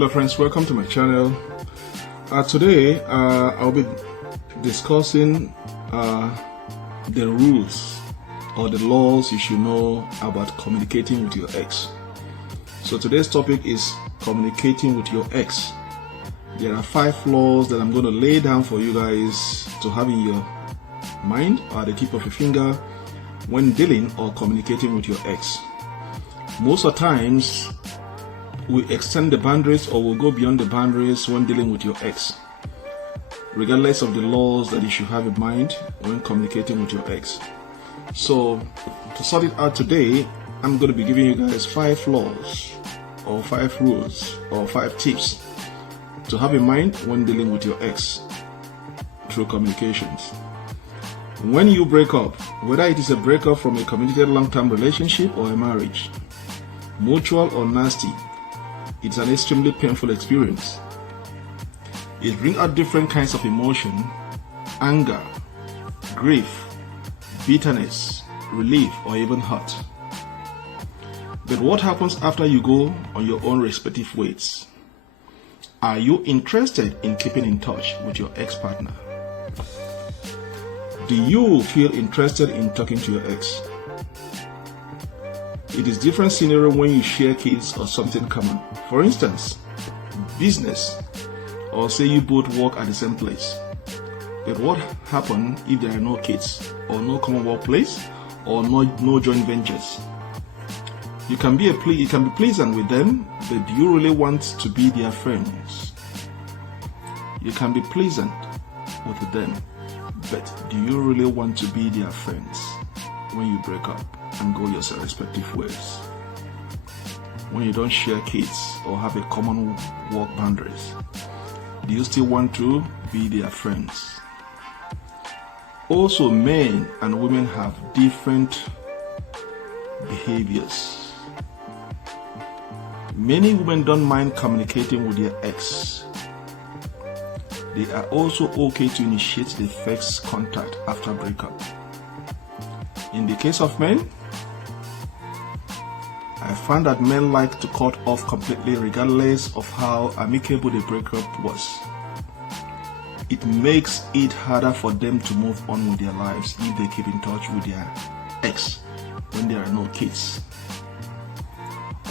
Hello friends, welcome to my channel. Today I'll be discussing the rules or the laws you should know about communicating with your ex. So today's topic is communicating with your ex. There are 5 laws that I'm going to lay down for you guys to have in your mind or at the tip of your finger when dealing or communicating with your ex. Most of the times we extend the boundaries or we'll go beyond the boundaries when dealing with your ex, regardless of the laws that you should have in mind when communicating with your ex. So to sort it out today, I'm going to be giving you guys 5 laws or 5 rules or 5 tips to have in mind when dealing with your ex through communications. When you break up, whether it is a breakup from a committed long-term relationship or a marriage, mutual or nasty, it's an extremely painful experience. It brings out different kinds of emotion: anger, grief, bitterness, relief, or even hurt. But what happens after you go on your own respective ways? Are you interested in keeping in touch with your ex-partner? Do you feel interested in talking to your ex? It is different scenario when you share kids or something common. For instance, business, or say you both work at the same place. But what happens if there are no kids, or no common workplace, or no joint ventures? You can be pleasant with them, but do you really want to be their friends? You can be pleasant with them, but do you really want to be their friends when you break up and go your respective ways? When you don't share kids or have a common work boundaries, do you still want to be their friends? Also, men and women have different behaviors. Many women don't mind communicating with their ex. They are also okay to initiate the first contact after breakup. In the case of men, I found that men like to cut off completely regardless of how amicable the breakup was. It makes it harder for them to move on with their lives if they keep in touch with their ex when there are no kids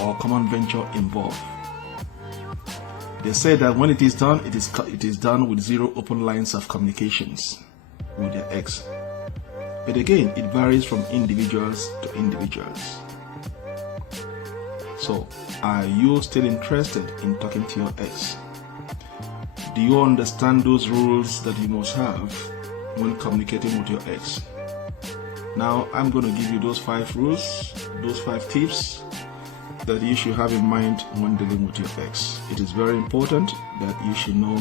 or common venture involved. They say that when it is done, it is done with 0 open lines of communications with their ex. But again, it varies from individuals to individuals. So, are you still interested in talking to your ex? Do you understand those rules that you must have when communicating with your ex? Now, I'm going to give you those 5 rules, those 5 tips that you should have in mind when dealing with your ex. It is very important that you should know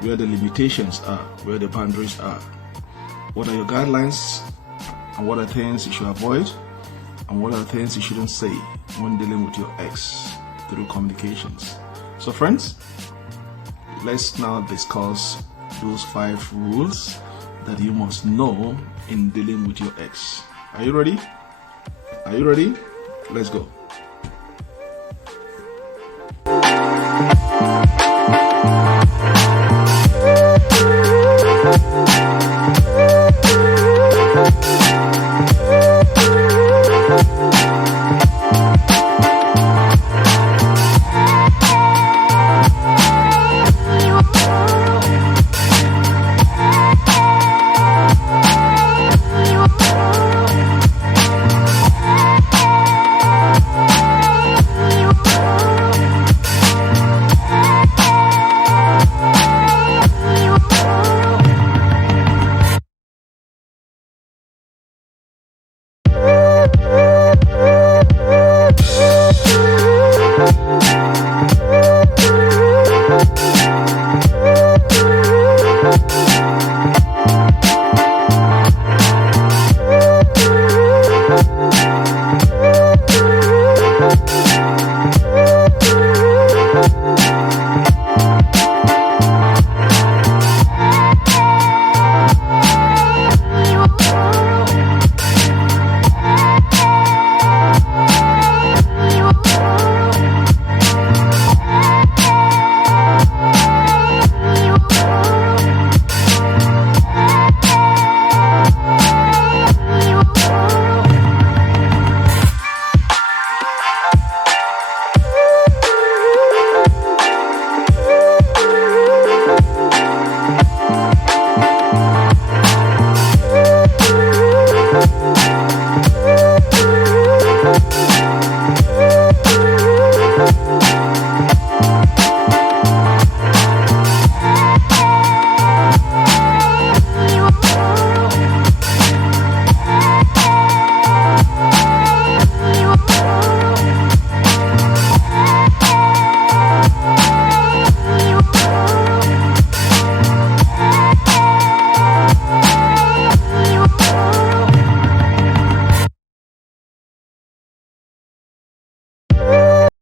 where the limitations are, where the boundaries are. What are your guidelines, and what are things you should avoid, and what are things you shouldn't say when dealing with your ex through communications. So friends, let's now discuss those 5 rules that you must know in dealing with your ex. Are you ready? Are you ready? Let's go.